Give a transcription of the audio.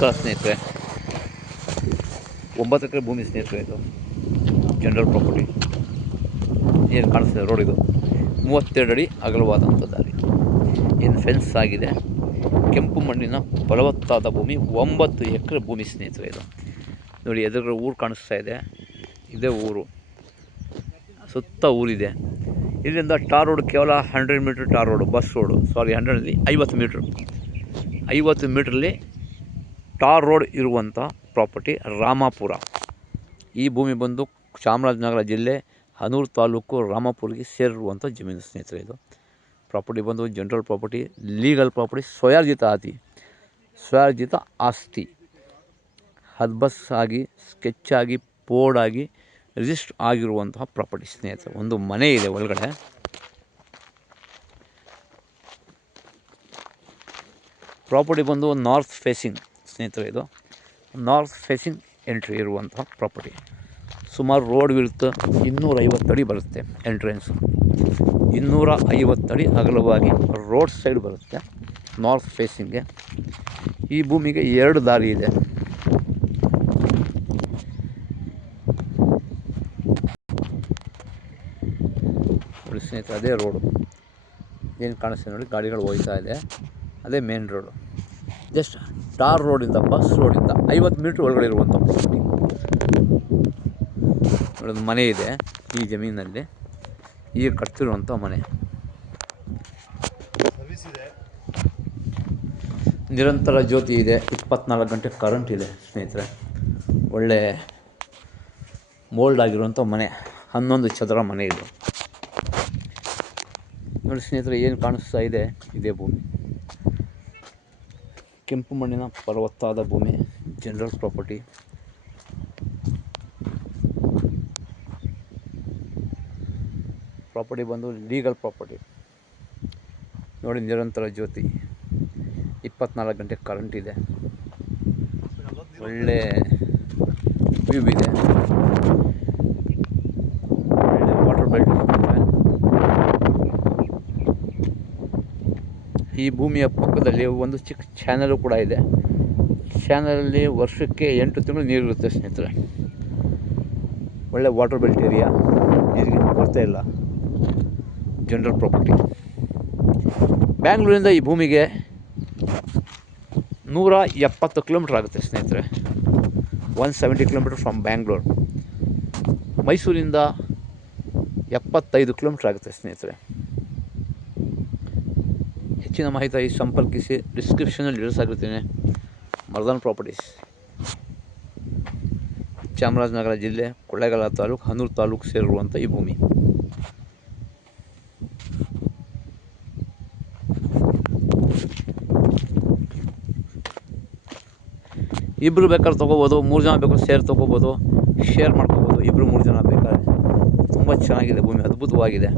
ನಮಸ್ಕಾರ ಸ್ನೇಹಿತರೆ. 9 ಎಕರೆ ಭೂಮಿ ಸ್ನೇಹಿತರೆ. ಇದು ಜನರಲ್ ಪ್ರಾಪರ್ಟಿ. ಏನು ಕಾಣಿಸ್ತಿದೆ ರೋಡ್, ಇದು 32 ಅಡಿ ಅಗಲವಾದಂಥ ದಾರಿ. ಏನು ಫೆನ್ಸ್ ಆಗಿದೆ. ಕೆಂಪು ಮಣ್ಣಿನ ಫಲವತ್ತಾದ ಭೂಮಿ, 9 ಎಕರೆ ಭೂಮಿ ಸ್ನೇಹಿತರೆ. ಇದು ನೋಡಿ, ಎದುರುಗಡೆ ಊರು ಕಾಣಿಸ್ತಾ ಇದೆ. ಇದೇ ಊರು, ಸುತ್ತ ಊರಿದೆ. ಇದರಿಂದ ಟಾರ್ ರೋಡ್ ಕೇವಲ 100 metre tar road, bus road. 100 50 metre, 50 ಮೀಟ್ರಲ್ಲಿ ಟಾರ್ ರೋಡ್ ಇರುವಂಥ ಪ್ರಾಪರ್ಟಿ ರಾಮಾಪುರ. ಈ ಭೂಮಿ ಬಂದು ಚಾಮರಾಜನಗರ ಜಿಲ್ಲೆ ಹನೂರು ತಾಲೂಕು ರಾಮಾಪುರಿಗೆ ಸೇರಿರುವಂಥ ಜಮೀನು ಸ್ನೇಹಿತರೆ. ಇದು ಪ್ರಾಪರ್ಟಿ ಬಂದು ಜನರಲ್ ಪ್ರಾಪರ್ಟಿ, ಲೀಗಲ್ ಪ್ರಾಪರ್ಟಿ, ಸ್ವಯಾರ್ಜಿತ ಆಸ್ತಿ. ಹದ್ಬಸ್ ಆಗಿ, ಸ್ಕೆಚ್ ಆಗಿ, ಬೋರ್ಡ್ ಆಗಿ ರಿಜಿಸ್ಟರ್ ಆಗಿರುವಂತಹ ಪ್ರಾಪರ್ಟಿ ಸ್ನೇಹಿತರೆ. ಒಂದು ಮನೆ ಇದೆ ಒಳಗಡೆ. ಪ್ರಾಪರ್ಟಿ ಬಂದು ನಾರ್ತ್ ಫೇಸಿಂಗ್ ಸ್ನೇಹಿತರೆ. ಇದು ನಾರ್ತ್ ಫೇಸಿಂಗ್ ಎಂಟ್ರಿ ಇರುವಂತಹ ಪ್ರಾಪರ್ಟಿ. ಸುಮಾರು ರೋಡ್ ವಿಡ್ತ್ 250 ಅಡಿ ಬರುತ್ತೆ. ಎಂಟ್ರೆನ್ಸು 250 ಅಡಿ ಅಗಲವಾಗಿ ರೋಡ್ ಸೈಡ್ ಬರುತ್ತೆ ನಾರ್ತ್ ಫೇಸಿಂಗ್ಗೆ. ಈ ಭೂಮಿಗೆ 2 ದಾರಿ ಇದೆ. ನೋಡಿ ಸ್ನೇಹಿತರೆ, ಅದೇ ರೋಡು ಏನು ಕಾಣಿಸ್ತಿದೆ ನೋಡಿ, ಗಾಡಿಗಳು ಹೋಗ್ತಾ ಇದೆ. ಅದೇ ಮೇನ್ ರೋಡು. ಜಸ್ಟ್ ಟಾರ್ ರೋಡಿಂದ, ಬಸ್ ರೋಡಿಂದ 50 ಮೀಟ್ರ್ ಒಳಗಡೆ ಇರುವಂಥ ಪ್ರಾಪರ್ಟಿ. ಒಂದು ಮನೆ ಇದೆ ಈ ಜಮೀನಲ್ಲಿ, ಈಗ ಕಟ್ತಿರುವಂಥ ಮನೆ. ನಿರಂತರ ಜ್ಯೋತಿ ಇದೆ, 24 ಗಂಟೆ ಕರೆಂಟ್ ಇದೆ ಸ್ನೇಹಿತರೆ. ಒಳ್ಳೆ ಮೋಲ್ಡ್ ಆಗಿರುವಂಥ ಮನೆ, 11 ಚದರ ಮನೆ ಇದು. ನೋಡಿ ಸ್ನೇಹಿತರೆ, ಏನು ಕಾಣಿಸ್ತಾ ಇದೆ, ಇದೇ ಭೂಮಿ. ಕೆಂಪು ಮಣ್ಣಿನ ಫಲವತ್ತಾದ ಭೂಮಿ, ಜನರಲ್ ಪ್ರಾಪರ್ಟಿ. ಪ್ರಾಪರ್ಟಿ ಬಂದು ಲೀಗಲ್ ಪ್ರಾಪರ್ಟಿ. ನೋಡಿ, ನಿರಂತರ ಜ್ಯೋತಿ, 24 ಗಂಟೆ ಕರೆಂಟ್ ಇದೆ. ಒಳ್ಳೆ ವ್ಯೂ ಇದೆ. ಒಳ್ಳೆ ವಾಟರ್ ಬೆಲ್ಟ್. ಈ ಭೂಮಿಯ ಪಕ್ಕದಲ್ಲಿ ಒಂದು ಚಿಕ್ಕ ಚಾನಲು ಕೂಡ ಇದೆ. ಚಾನಲಲ್ಲಿ ವರ್ಷಕ್ಕೆ 8 ತಿಂಗಳು ನೀರಿರುತ್ತೆ ಸ್ನೇಹಿತರೆ. ಒಳ್ಳೆ ವಾಟರ್ ಬೆಲ್ಟ್ ಏರಿಯಾ, ನೀರಿಗೆ ಕೊರತೆ ಇಲ್ಲ. General property. ಬ್ಯಾಂಗ್ಳೂರಿಂದ ಈ ಭೂಮಿಗೆ 170 ಕಿಲೋಮೀಟ್ರ್ ಆಗುತ್ತೆ ಸ್ನೇಹಿತರೆ. 170 ಕಿಲೋಮೀಟ್ರ್ ಫ್ರಮ್ ಬ್ಯಾಂಗ್ಳೂರ್. ಮೈಸೂರಿಂದ 75 ಕಿಲೋಮೀಟ್ರ್ ಆಗುತ್ತೆ ಸ್ನೇಹಿತರೆ. ಹೆಚ್ಚಿನ ಮಾಹಿತಿ ಸಂಪರ್ಕಿಸಿ, ಡಿಸ್ಕ್ರಿಪ್ಷನಲ್ಲಿ ಇರಿಸಾಗಿರ್ತೀನಿ. ಮರ್ದಾನ್ ಪ್ರಾಪರ್ಟೀಸ್, ಚಾಮರಾಜನಗರ ಜಿಲ್ಲೆ, ಕೊಳ್ಳೇಗಾಲ ತಾಲೂಕು, ಹನೂರು ತಾಲೂಕು ಸೇರಿರುವಂಥ ಈ ಭೂಮಿ. ಇಬ್ಬರು ಬೇಕಾದ್ರೆ ತೊಗೋಬೋದು, 3 ಜನ ಬೇಕಾದ್ರೆ ಸೇರ್ ತೊಗೋಬೋದು, ಶೇರ್ ಮಾಡ್ಕೋಬೋದು. 2-3 ಜನ ಬೇಕಾದ್ರೆ. ತುಂಬ ಚೆನ್ನಾಗಿದೆ ಭೂಮಿ, ಅದ್ಭುತವಾಗಿದೆ.